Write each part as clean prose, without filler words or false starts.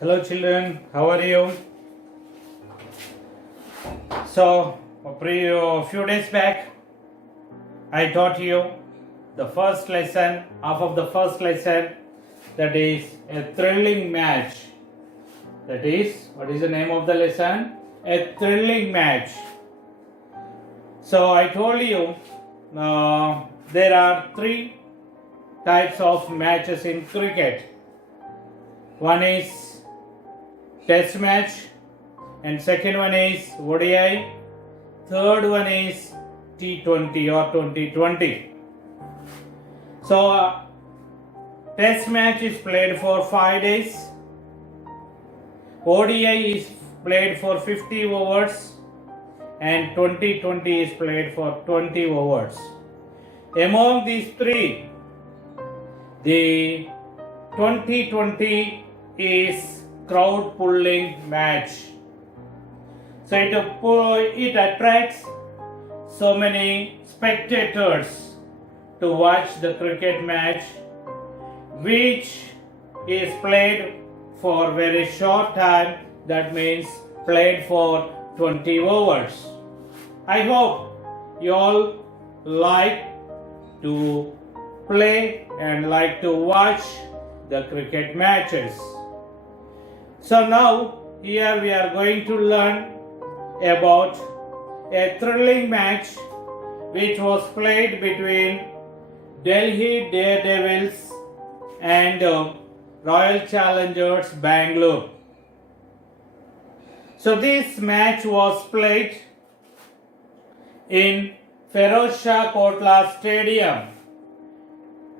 Hello children, how are you? So, a few days back, I taught you the first lesson, half of the first lesson, that is a thrilling match. That is, what is the name of the lesson? A thrilling match. So, I told you there are three types of matches in cricket. One is test match, and second one is ODI, third one is T20 or 2020. So test match is played for 5 days, ODI is played for 50 overs, and 2020 is played for 20 overs. Among these three, the 2020 is crowd pulling match. So it attracts so many spectators to watch the cricket match, which is played for very short time. That means played for 20 overs. I hope you all like to play and like to watch the cricket matches. So now here we are going to learn about a thrilling match which was played between Delhi Daredevils and Royal Challengers Bangalore. So this match was played in Feroz Shah Kotla Stadium.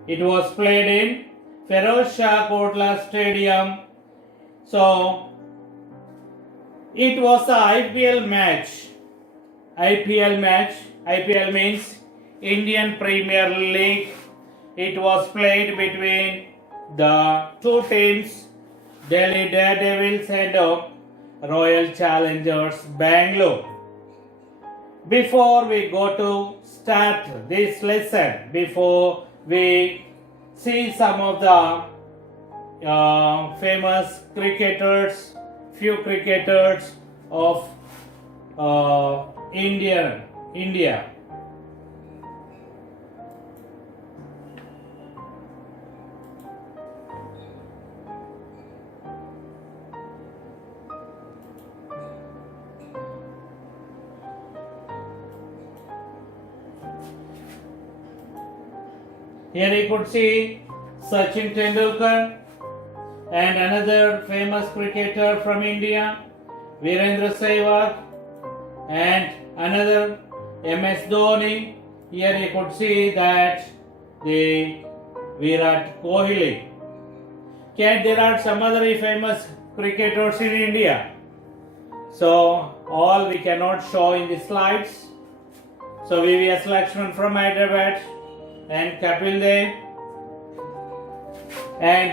It was played in Feroz Shah Kotla Stadium. So it was a IPL match. IPL means Indian Premier League. It was played between the two teams, Delhi Daredevils and Royal Challengers Bangalore. Before we go to start this lesson, before we see some of the famous cricketers, few cricketers of India. Here you could see Sachin Tendulkar and another famous cricketer from India, Virendra Sehwag, and another MS Dhoni. Here you could see that the Virat Kohli. Okay, there are some other famous cricketers in India. So all we cannot show in the slides. So VVS Lakshman from Hyderabad and Kapil Dev and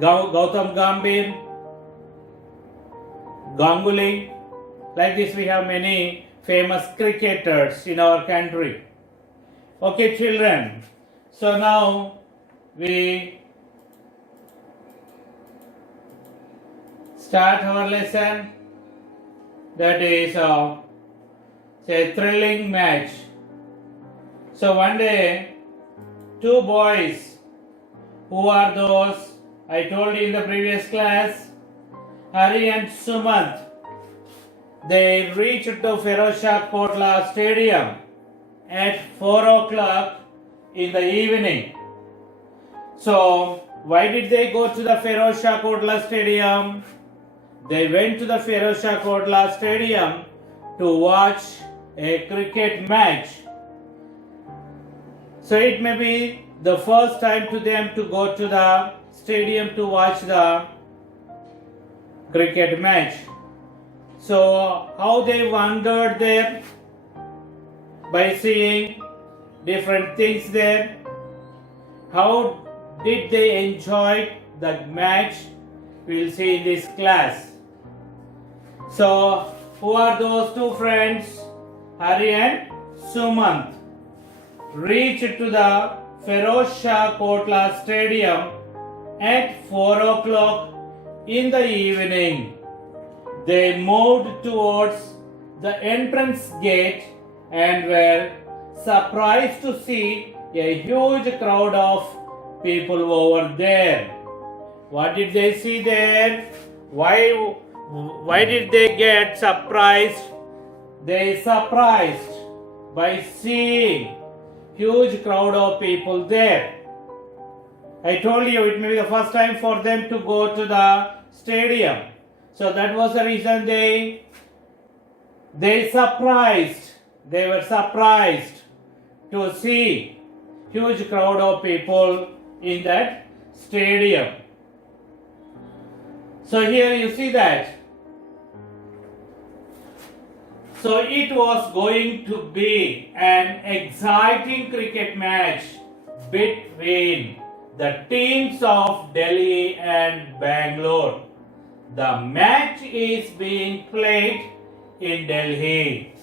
Gautam Gambhir, Ganguly. Like this we have many famous cricketers in our country. Okay children, so now we start our lesson, that is a thrilling match. So one day, two boys, who are those I told you in the previous class, Hari and Sumant, they reached to Feroz Shah Kotla Stadium at 4 o'clock in the evening. So why did they go to the Feroz Shah Kotla Stadium? They went to the Feroz Shah Kotla Stadium to watch a cricket match. So it may be the first time to them to go to the stadium to watch the cricket match. So how they wandered there? By seeing different things there. How did they enjoy the match? We will see in this class. So who are those two friends? Hari and Sumant reached to the Feroz Shah Kotla Stadium at 4 o'clock in the evening, they moved towards the entrance gate and were surprised to see a huge crowd of people over there. What did they see there? Why did they get surprised? They surprised by seeing huge crowd of people there. I told you it may be the first time for them to go to the stadium. So that was the reason they were surprised to see huge crowd of people in that stadium. So here you see that. So it was going to be an exciting cricket match between the teams of Delhi and Bangalore. The match is being played in Delhi.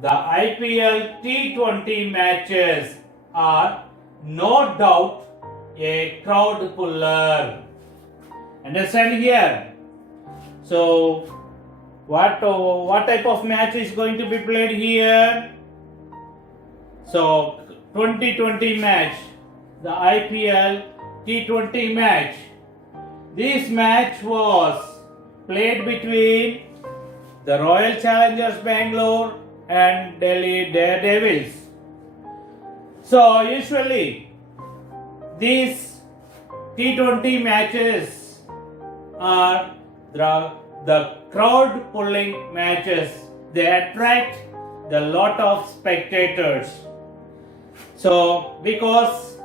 The IPL T20 matches are no doubt a crowd puller. Understand here? So, what type of match is going to be played here? So, 2020 match, the IPL T20 match. This match was played between the Royal Challengers Bangalore and Delhi Daredevils. So, usually, these T20 matches are the crowd pulling matches. They attract a lot of spectators. So, because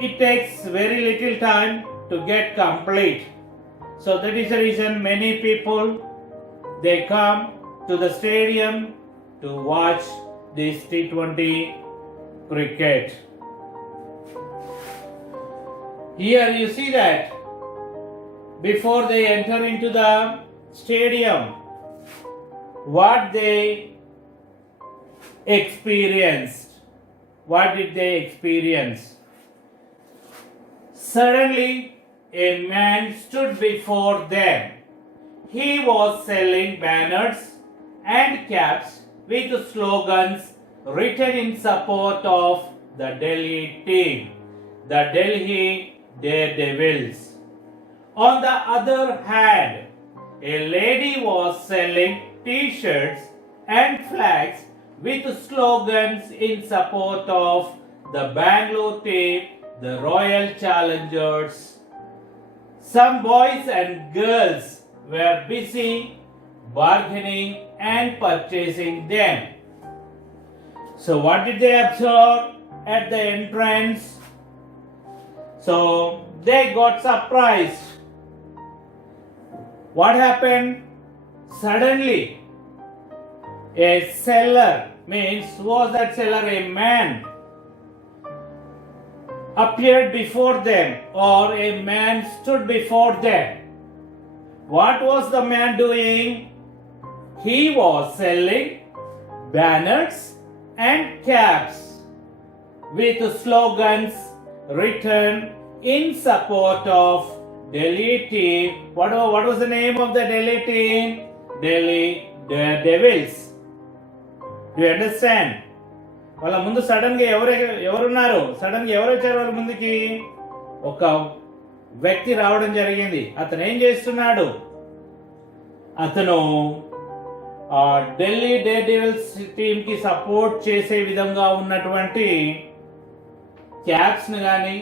it takes very little time to get complete. So that is the reason many people they come to the stadium to watch this T20 cricket. Here you see that before they enter into the stadium, what they experienced. What did they experience? Suddenly, a man stood before them. He was selling banners and caps with slogans written in support of the Delhi team, the Delhi Daredevils. On the other hand, a lady was selling t-shirts and flags with slogans in support of the Bangalore team, the Royal Challengers. Some boys and girls were busy bargaining and purchasing them. So what did they observe at the entrance? So they got surprised. What happened? Suddenly, a seller, was that seller a man, appeared before them, or a man stood before them. What was the man doing? He was selling banners and caps with slogans written in support of Delhi team. What was the name of the Delhi team? Delhi Daredevils. Do you understand? వాళ్ళ ముందు sudden గా ఎవరున్నారు? Sudden గా ఎవరు వచ్చారు వాళ్ళ ముందుకి? ఒక వ్యక్తి రావడం జరిగింది. అతను ఏం చేస్తున్నాడు? అతను ఢిల్లీ డేర్డెవిల్స్ టీమ్ కి సపోర్ట్ చేసే విధంగా ఉన్నటువంటి క్యాప్స్ ని గాని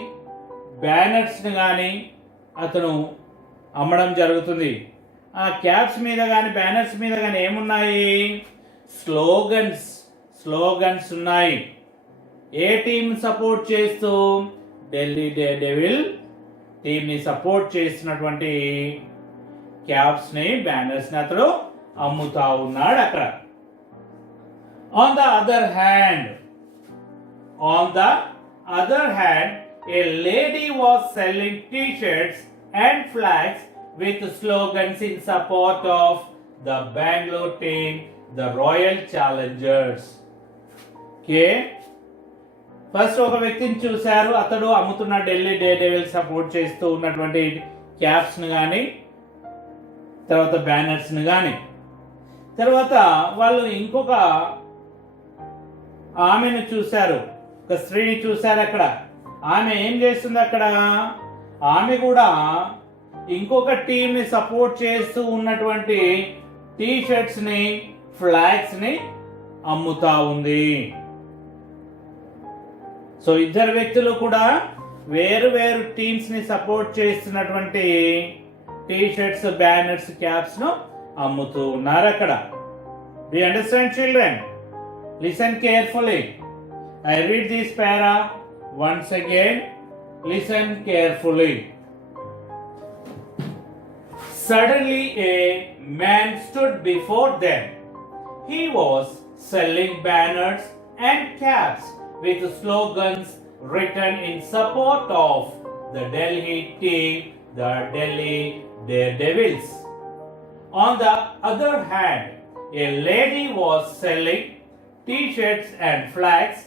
బ్యానర్స్ ని గాని అతను అమ్మడం జరుగుతుంది. ఆ క్యాప్స్ మీద గాని బ్యానర్స్ మీద గాని ఏమున్నాయి? స్లోగన్స్ ఉన్నాయి. ఏ టీం సపోర్ట్ చేస్తూ? ఢిల్లీ డేర్డెవిల్ టీమ్ ని సపోర్ట్ చేస్తున్నటువంటి క్యాప్స్ ని బ్యానర్స్ ని అతడు అమ్ముతా ఉన్నాడు అక్కడ. On the other hand a lady was selling t-shirts and flags with slogans in support of the Bangalore team, the Royal Challengers. Okay. First ఒక వ్యక్తిని చూశారు, అతడు అమ్ముతున్న ఢిల్లీ డే డెవిల్ సపోర్ట్ చేస్తూ ఉన్నటువంటి క్యాప్స్ని కానీ తర్వాత బ్యానర్స్ని కానీ. తర్వాత వాళ్ళు ఇంకొక ఆమెను చూశారు, ఒక స్త్రీని చూశారు. అక్కడ ఆమె ఏం చేస్తుంది, అక్కడ ఆమె కూడా ఇంకొక టీంని సపోర్ట్ చేస్తూ ఉన్నటువంటి టీ షర్ట్స్ని ఫ్లాగ్స్ని అమ్ముతా ఉంది. సో ఇద్దరు వ్యక్తులు కూడా వేరు వేరు టీమ్స్ ని సపోర్ట్ చేస్తున్నటువంటి టీ షర్ట్స్, బ్యానర్స్, క్యాప్స్ ను అమ్ముతూ ఉన్నారు అక్కడ. Do you understand, children? Listen carefully. I read this para once again. Listen carefully. Suddenly a man stood before them. He was selling banners and caps with slogans written in support of the Delhi team, the Delhi Daredevils. On the other hand, a lady was selling t-shirts and flags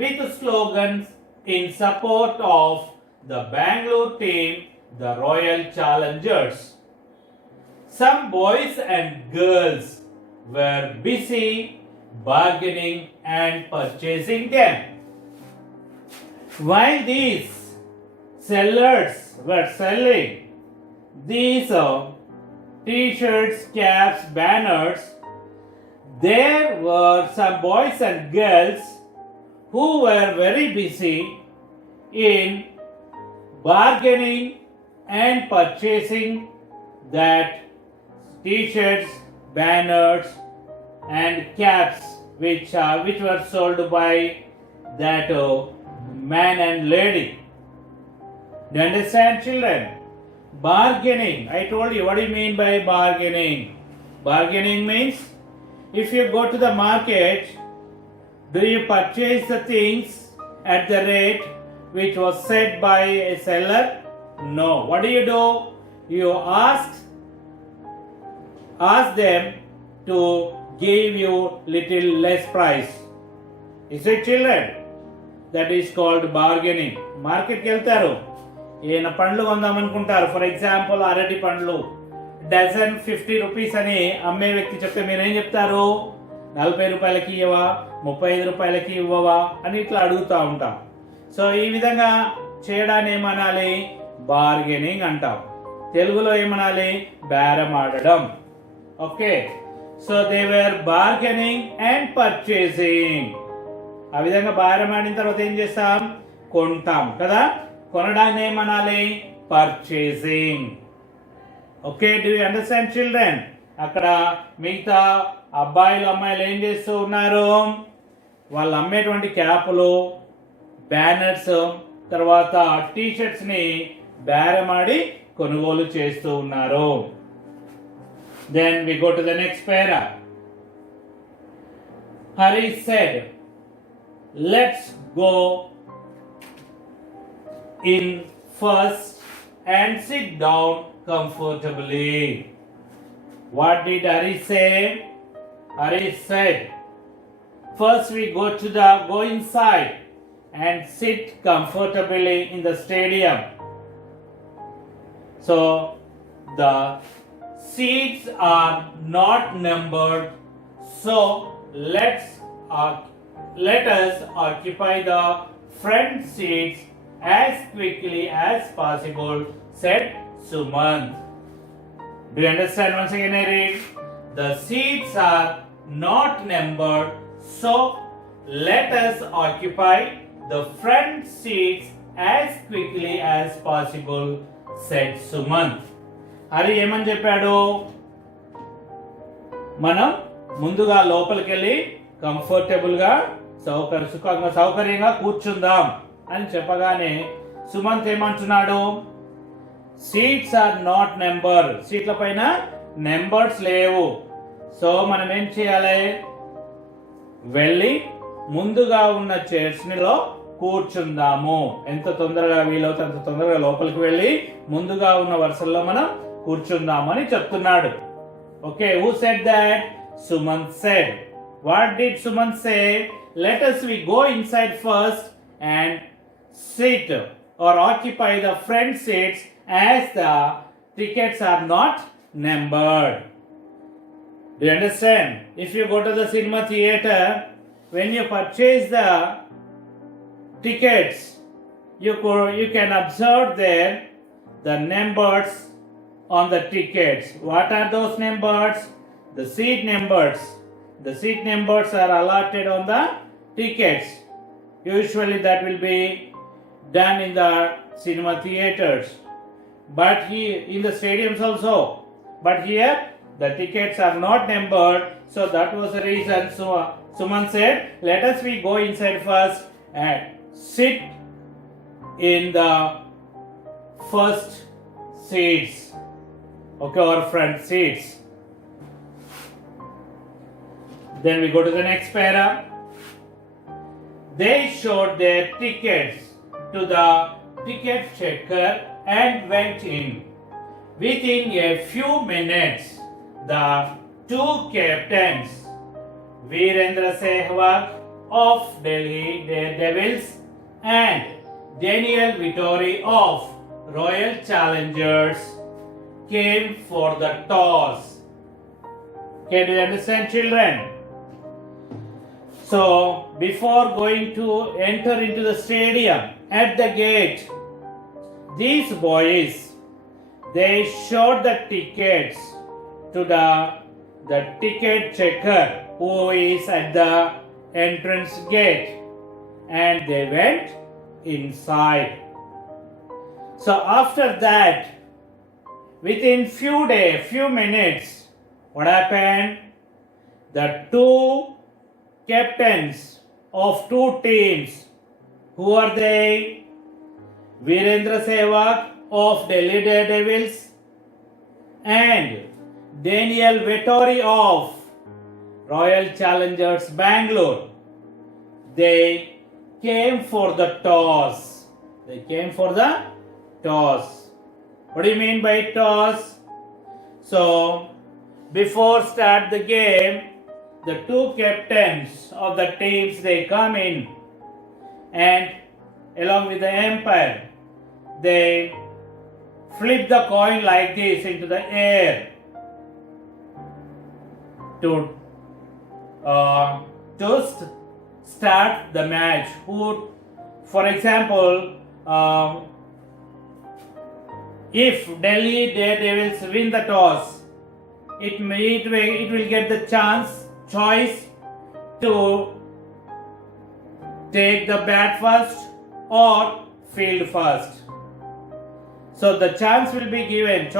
with slogans in support of the Bangalore team, the Royal Challengers. Some boys and girls were busy bargaining and purchasing them. While these sellers were selling these t-shirts, caps, banners, there were some boys and girls who were very busy in bargaining and purchasing that t-shirts, banners and caps which were sold by that man and lady. Do you understand, children? Bargaining. I told you, what do you mean by bargaining? Bargaining means if you go to the market, do you purchase the things at the rate which was set by a seller? No. What do? You ask them to give you little less price. Is it, children? That is called bargaining. Market కి వెళ్తారు, ఏమైనా పండ్లు కొందామనుకుంటారు. For example అరటి పండ్లు dozen 50 rupees అని అమ్మే వ్యక్తి చెప్తే మీరేం చెప్తారు? 40 రూపాయలకి ఇవ్వవా, 35 రూపాయలకి ఇవ్వవా అని ఇట్లా అడుగుతూ ఉంటాం. సో ఈ విధంగా చేయడాన్ని ఏమనాలి? బార్గెనింగ్ అంటాం. తెలుగులో ఏమనాలి? బేరం ఆడడం. Okay, so they were bargaining and purchasing. ఆ విధంగా బేరం ఆడిన తర్వాత ఏం చేస్తాం? కొంటాం కదా. కొనడాన్ని ఏమనాలి? Purchasing. Okay, do you understand, children? అక్కడ మిగతా అబ్బాయిలు అమ్మాయిలు ఏం చేస్తూ ఉన్నారు? వాళ్ళు అమ్మేటువంటి క్యాపులు, బ్యానర్స్, తర్వాత టీ షర్ట్స్ ని బేరమాడి కొనుగోలు చేస్తూ ఉన్నారు. Then we go to the next para. Hari said, let's go in first and sit down comfortably. What did Hari say? Hari said, first we go inside and sit comfortably in the stadium. So the seats are not numbered, so let us occupy the front seats as quickly as possible, said Sumant. Do you understand? Once again I read. The seats are not numbered, so let us occupy the front seats as quickly as possible, said Sumant. Hari ఏమని చెప్పాడు? మనం ముందుగా లోపలికి వెళ్ళి comfortable గా సౌకర్యంగా కూర్చుందాం అని చెప్పగానే సుమంత్ ఏమంటున్నాడు? Seats are not number. సీట్ల పైన నెంబర్స్ లేవు. సో మనం ఏం చేయాలి? వెళ్ళి ముందుగా ఉన్న చైర్స్ లో కూర్చుందాము. ఎంత తొందరగా వీలవుతే అంత తొందరగా లోపలికి వెళ్ళి ముందుగా ఉన్న వరుసల్లో మనం కూర్చుందాము అని చెప్తున్నాడు. Okay, who said that? Sumanth said. What did Sumanth say? Let us we go inside first and sit or occupy the front seats as the tickets are not numbered. Do you understand? If you go to the cinema theater, when you purchase the tickets, you can observe there the numbers on the tickets. What are those numbers? The seat numbers. The seat numbers are allotted on the tickets. Usually that will be done in the cinema theaters. But in the stadiums also. But here the tickets are not numbered. So that was the reason. So Suman said, let us we go inside first and sit in the first seats. Okay, or front seats. Then we go to the next para. They showed their tickets to the ticket checker and went in. Within a few minutes, the two captains, Virendra Sehwag of Delhi Daredevils and Daniel Vittori of Royal Challengers, came for the toss. Can you understand, children? So, before going to enter into the stadium, at the gate, these boys, they showed the tickets to the ticket checker who is at the entrance gate, and they went inside. So after that, within few minutes, what happened? The two captains of two teams, who are they? Virendra Sehwag of Delhi Daredevils and Daniel Vettori of Royal Challengers Bangalore. They came for the toss. They came for the toss. What do you mean by toss? So, before start the game, the two captains of the teams, they come in and along with the umpire, they flip the coin like this into the air to start the match. Who, for example, if Delhi Daredevils win the toss, it will get the choice to take the bat first or field first. So the choice will be given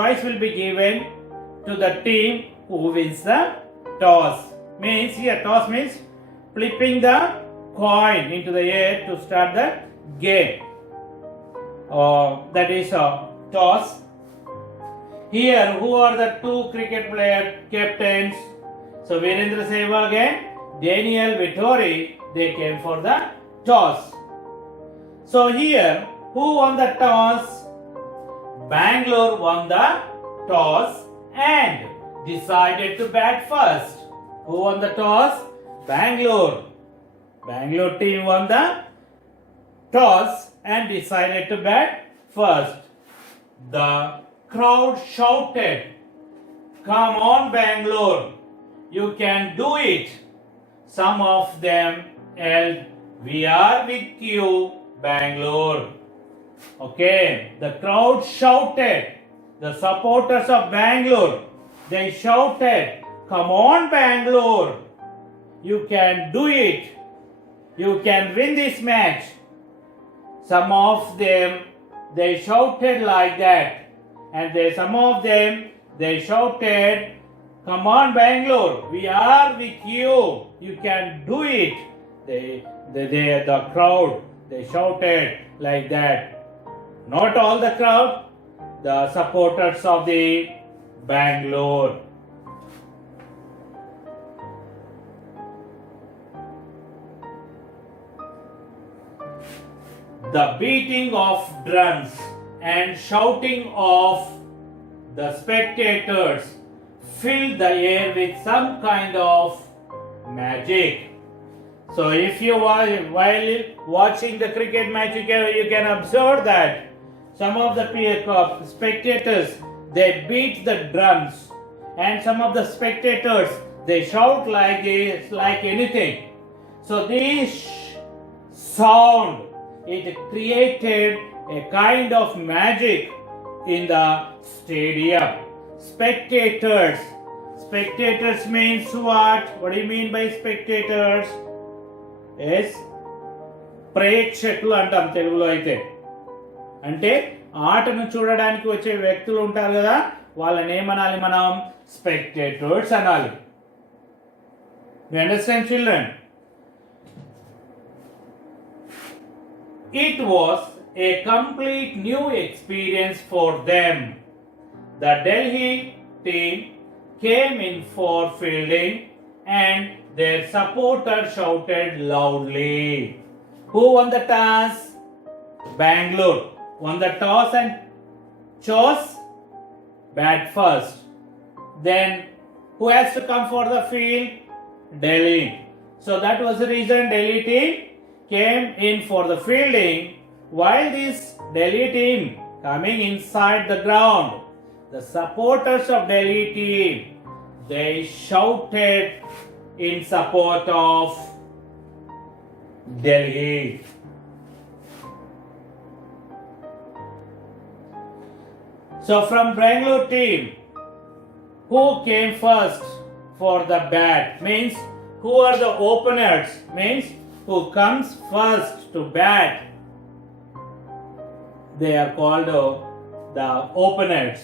to the team who wins the toss. Toss means flipping the coin into the air to start the game. That is a toss. Here, who are the two cricket player captains? So Virendra Sehwag and Daniel Vettori, they came for the toss. So here, who won the toss? Bangalore won the toss and decided to bat first. Who won the toss? Bangalore. Bangalore team won the toss and decided to bat first. The crowd shouted, "Come on, Bangalore, you can do it." Some of them yelled, "We are with you, Bangalore." Okay, the crowd shouted, the supporters of Bangalore, they shouted, "Come on, Bangalore, you can do it. You can win this match." Some of them, they shouted like that. And some of them, they shouted, "Come on, Bangalore, we are with you. You can do it." The crowd, they shouted like that. Not all the crowd, the supporters of the Bangalore. The beating of drums and shouting of the spectators filled the air with some kind of magic. So if you while watching the cricket match, you can observe that some of the spectators they beat the drums, and some of the spectators they shout like anything. So this sound it created a kind of magic in the stadium. Spectators. Spectators means what? What do you mean by spectators? Yes. ప్రేక్షకులు అంటాం తెలుగులో అయితే. అంటే ఆటను చూడడానికి వచ్చే వ్యక్తులు ఉంటారు కదా, వాళ్ళని ఏమనాలి మనం? స్పెక్టేటర్స్ అనాలి. You understand, children? It was a complete new experience for them. The Delhi team came in for fielding and their supporters shouted loudly. Who won the toss? Bangalore won the toss and chose bat first. Then who has to come for the field? Delhi. So that was the reason Delhi team came in for the fielding. While this Delhi team coming inside the ground, the supporters of Delhi team they shouted in support of Delhi. So from Bangalore team, who came first for the bat? Means who are the openers? Means who comes first to bat? They are called the openers.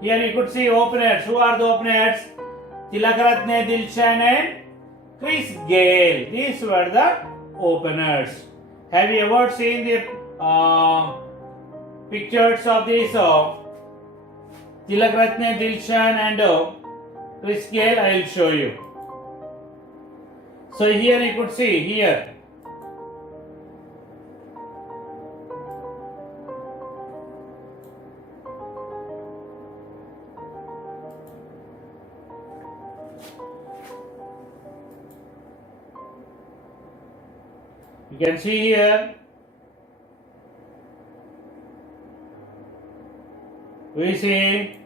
Here you could see openers. Who are the openers? Tilakaratne Dilshan and Chris Gayle. These were the openers. Have you ever seen the pictures of these Tilakaratne Dilshan and Chris Gayle? I will show you. So here you could see here. You can see here. We see.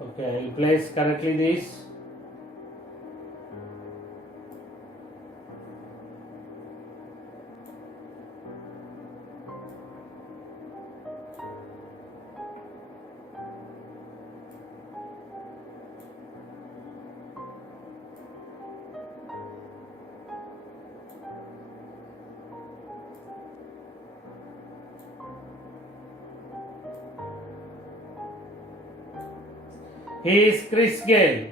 Okay, I will place correctly this. He is Chris Gayle.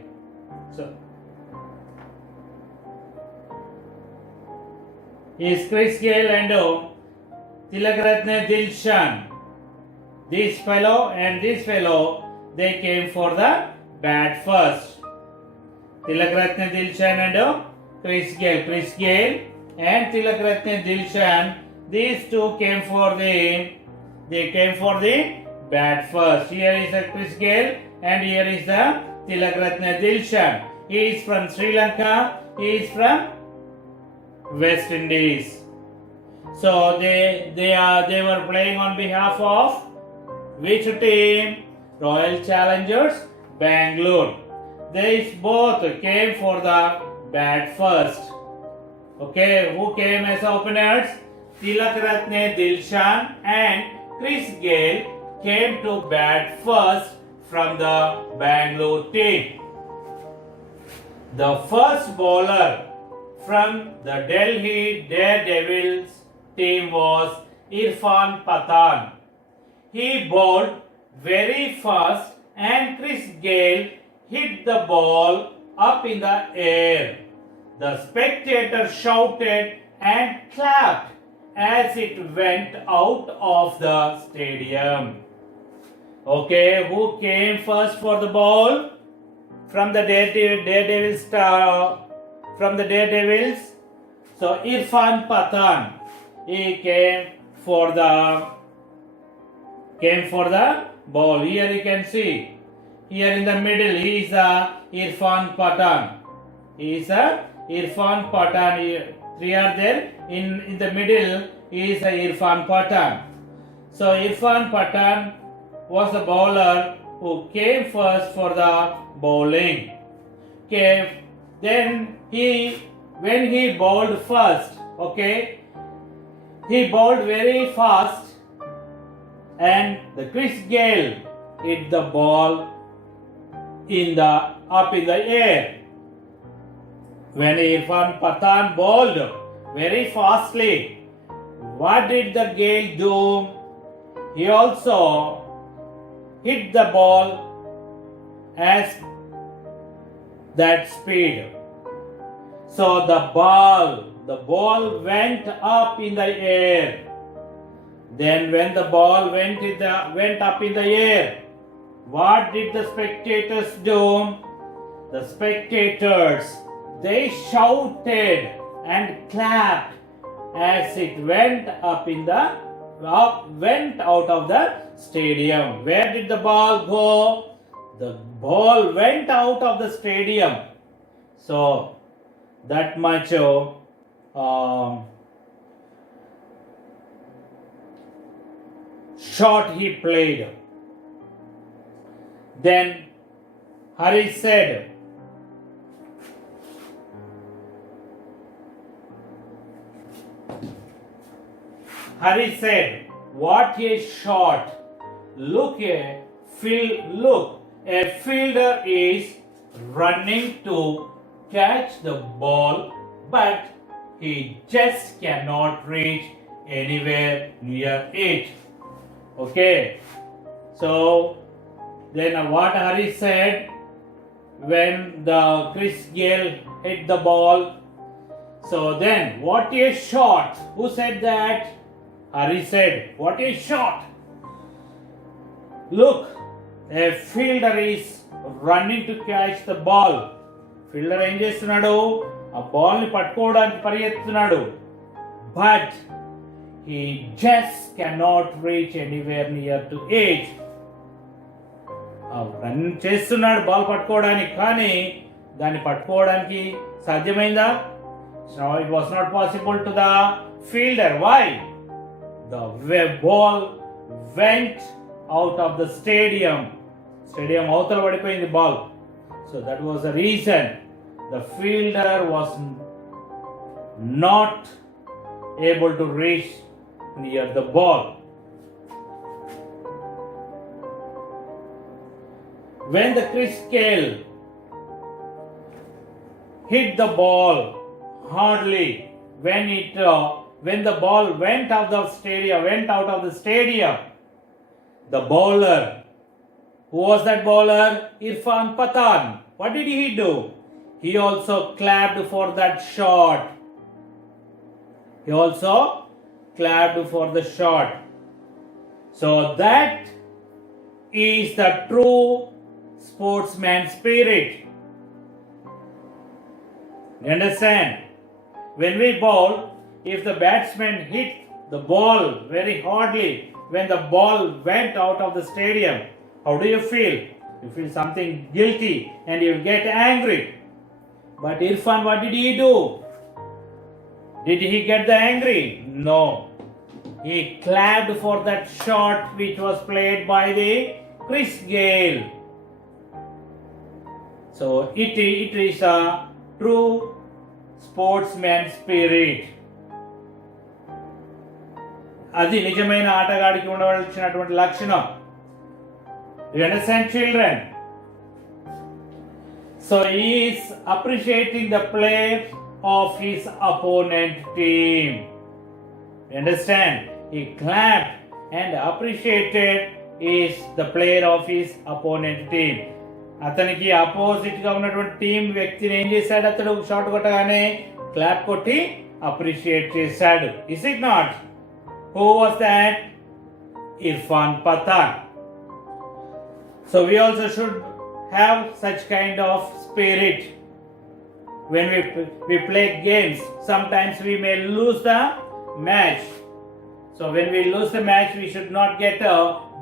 So, he is Chris Gayle and Tilakaratne Dilshan. This fellow and this fellow, they came for the bat first. Tilakaratne Dilshan and Chris Gayle. Chris Gayle and Tilakaratne Dilshan, these two came for the bat first. Here is a Chris Gayle. And here is the Tilakaratne Dilshan. He is from Sri Lanka. He is from West Indies. So they were playing on behalf of which team? Royal Challengers Bangalore. They both came for the bat first. Okay, who came as openers? Tilakaratne Dilshan and Chris Gayle came to bat first from the Bangalore team. The first bowler from the Delhi Daredevils team was Irfan Pathan. He bowled very fast and Chris Gayle hit the ball up in the air. The spectators shouted and clapped as it went out of the stadium. Okay, who came first for the ball? From the Daredevils from the Daredevils. So Irfan Pathan, he came for the ball. Here you can see. Here in the middle, he is Irfan Pathan. He is Irfan Pathan. Three are there. In the middle is Irfan Pathan. So Irfan Pathan was the bowler who came first for the bowling. Okay. Then when he bowled first, okay, he bowled very fast, and the Chris Gayle hit the ball up in the air. When Irfan Pathan bowled very fastly, what did the Gayle do? He also hit the ball as that speed. So the ball went up in the air. Then when the ball went up in the air, what did the spectators do? The spectators, they shouted and clapped as it went went out of the stadium. Where did the ball go? The ball went out of the stadium. So that much shot he played. Then Hari said, what a shot. Look, a fielder is running to catch the ball, but he just cannot reach anywhere near it. Okay. So then what Hari said when the Chris Gayle hit the ball. So then, what a shot. Who said that? Hari said, what a shot. Look, a fielder is running to catch the ball. Fielder ఏం చేస్తున్నాడు? ఆ బాల్ని పట్టుకోవడానికి పరిగెత్తుతున్నాడు. But he just cannot reach anywhere near to it. Run చేస్తున్నాడు ball పట్టుకోవడానికి, కానీ దాన్ని పట్టుకోవడానికి సాధ్యమైందా? It was not possible to the fielder. Why? The ball went out of the stadium. Stadium అవతల పడిపోయింది ball. So that was the reason the fielder was not able to reach near the ball. When the Chris Gayle hit the ball hardly, when the ball went out of the stadium, the bowler, who was that bowler? Irfan Pathan. What did he do? He also clapped for that shot. So that is the true sportsman spirit. You understand? When we bowl, if the batsman hit the ball very hardly, when the ball went out of the stadium, how do you feel? You feel something guilty and you get angry. But Irfan, what did he do? Did he get the angry? No. He clapped for that shot which was played by the Chris Gayle. So it is a true sportsman spirit. అది నిజమైన ఆటగాడికి ఉండవలసినటువంటి లక్షణం. You understand, children? So he is appreciating the play of his opponent team. You understand? He clapped and appreciated the player of his opponent team. అతనికి opposite గా ఉన్నటువంటి team వ్యక్తిని ఏం చేశాడు? అతడు షాట్ కొట్టగానే క్లాప్ కొట్టి అప్రిషియేట్ చేశాడు. Is it not? Who was that? Irfan Pathan. So we also should have such kind of spirit. When we play games, sometimes we may lose the match. So when we lose the match, we should not get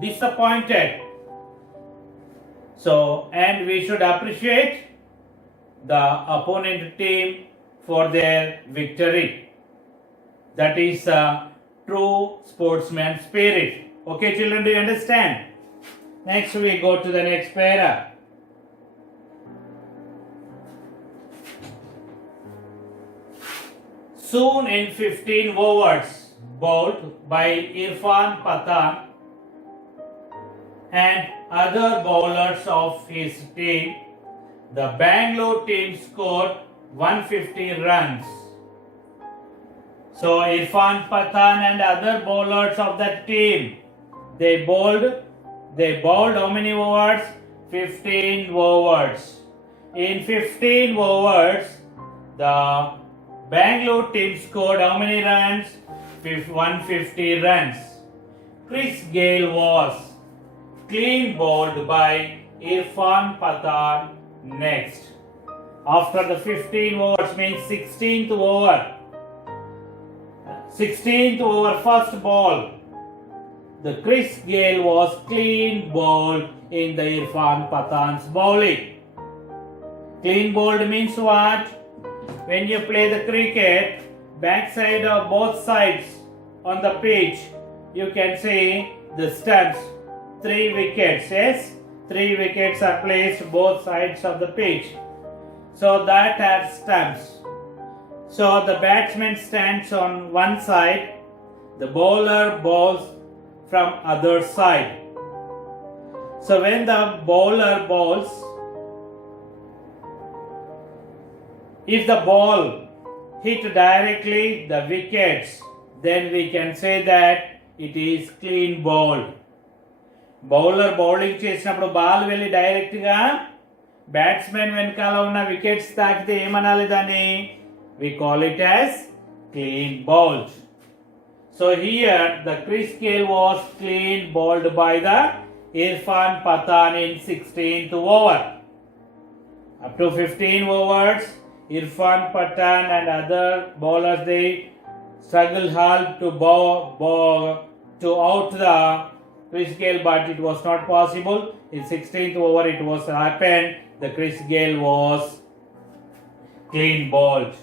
disappointed. So, and we should appreciate the opponent team for their victory. That is true sportsman spirit. Okay, children, do you understand? Next, we go to the next para. Soon in 15 overs bowled by Irfan Pathan and other bowlers of his team, the Bangalore team scored 150 runs. So Irfan Pathan and other bowlers of that team, they bowled how many overs? 15 overs. In 15 overs, the Bangalore team scored how many runs? 150 runs. Chris Gayle was clean bowled by Irfan Pathan next. After the 15 overs means 16th over. 16th over first ball, the Chris Gayle was clean bowled in the Irfan Pathan's bowling. Clean bowled means what? When you play the cricket, backside of both sides on the pitch, you can see the stumps. 3 wickets, yes? 3 wickets are placed both sides of the pitch. So that has stumps. So the batsman stands on one side, the bowler bowls from other side. So when the bowler bowls, if the ball hit directly the wickets, then we can say that it is clean bowled. Bowler bowling చేసినప్పుడు ball వెళ్ళి డైరెక్ట్గా batsmen వెనకాల ఉన్న wickets తాకితే ఏమనాలి దాన్ని? We call it as clean bowled. So here the Chris Gayle was clean bowled by the Irfan Pathan in 16th over. Up to 15 overs, Irfan Pathan and other bowlers, they struggled hard to to out the Chris Gayle, but it was not possible. In 16th over it was happened. The Chris Gayle was clean bowled.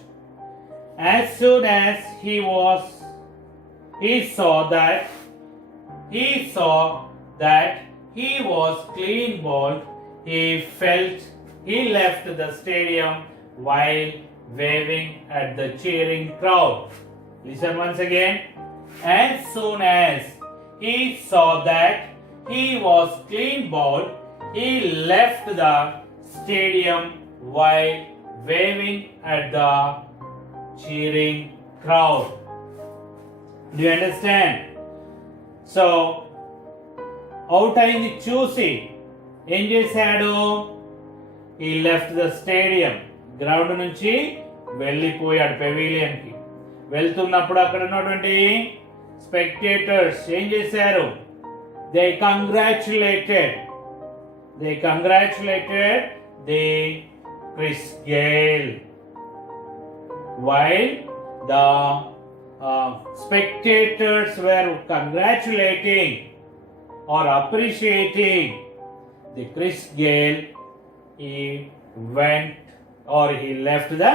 As soon as he saw that he was clean bowled, he left the stadium while waving at the cheering crowd. Listen once again. As soon as he saw that he was clean bowled, he left the stadium while waving at the cheering crowd. Do you understand? So, out అయింది చూసి ఏం చేశాడు? He left the stadium. Ground నుంచి వెళ్ళిపోయాడు పెవిలియన్కి. వెళ్తున్నప్పుడు అక్కడ ఉన్నటువంటి spectators ఏం చేశారు? They congratulated the Chris Gayle, while the spectators were congratulating or appreciating the Chris Gayle. He went or he left the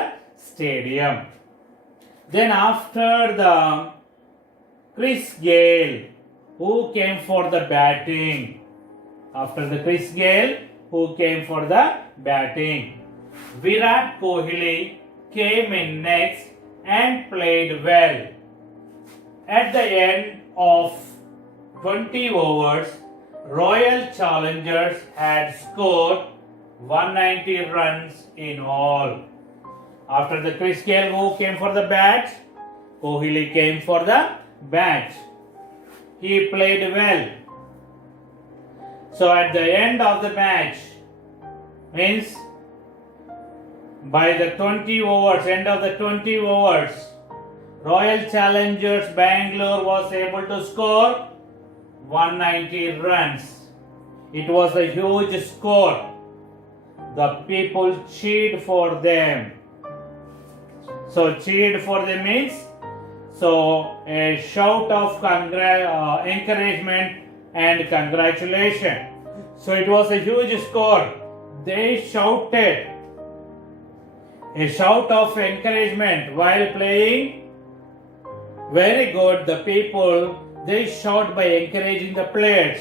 stadium. Then after the Chris Gayle, who came for the batting? After the Chris Gayle, who came for the batting? Virat Kohli came in next and played well. At the end of 20 overs, Royal Challengers had scored 190 runs in all. After the Chris Gayle, who came for the bat? Kohli came for the bat. He played well. So at the end of the match, means by the 20 overs, end of the 20 overs, Royal Challengers Bangalore was able to score 190 runs. It was a huge score. The people cheered for them. So cheered for them means a shout of encouragement and congratulation. So it was a huge score. They shouted a shout of encouragement while playing. Very good. The people, they shout by encouraging the players,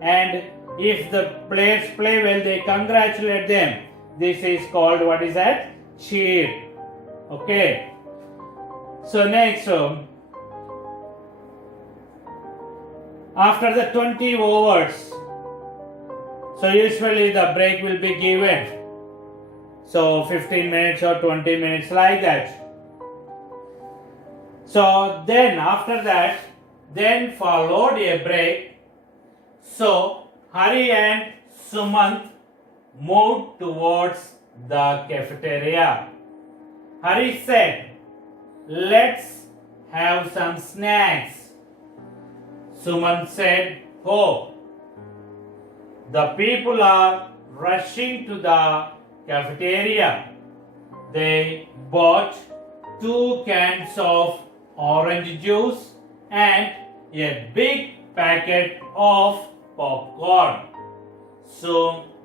and if the players play well, they congratulate them. This is called, what is that? Cheer. Okay. So next, after the 20 overs, so usually the break will be given. So 15 minutes or 20 minutes, like that. So then after that, then followed a break. So Hari and Sumant moved towards the cafeteria. Hari said, "Let's have some snacks." Sumant said, "Oh, the people are rushing to the cafeteria." They bought 2 cans of orange juice and a big packet of popcorn. So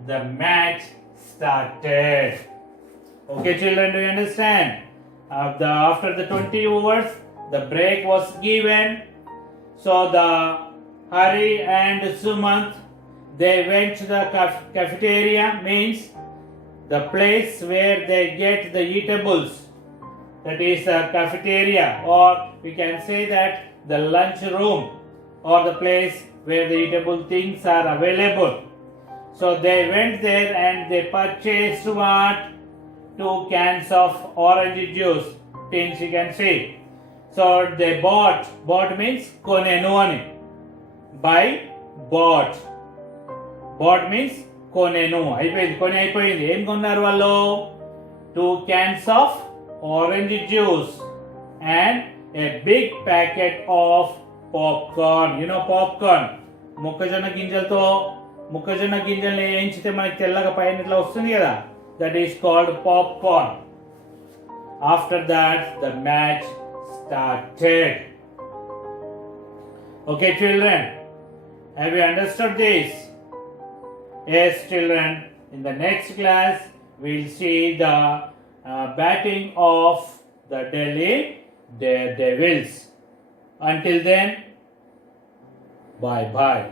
the match started. Okay, children, do you understand? After the 20 overs, the break was given. So the Hari and Sumant, they went to the cafeteria, means the place where they get the eatables. That is a cafeteria, or we can say that the lunch room, or the place where the eatable things are available. So they went there and they purchased what? 2 cans of orange juice. Things you can see. So they bought means konenu ani. Buy, bought. Bought means konenu. అయిపోయింది, కొని అయిపోయింది. ఏం కొన్నారు వాళ్ళు? 2 cans of orange juice and a big packet of popcorn. You know popcorn. మొక్కజొన్న గింజల్ని వేయించితే మనకి తెల్లగా పైన ఇట్లా వస్తుంది కదా. That is called popcorn. After that, the match started. Okay, children, have you understood this? Yes, children. In the next class, we'll see the batting of the Delhi Daredevils. Until then, bye bye.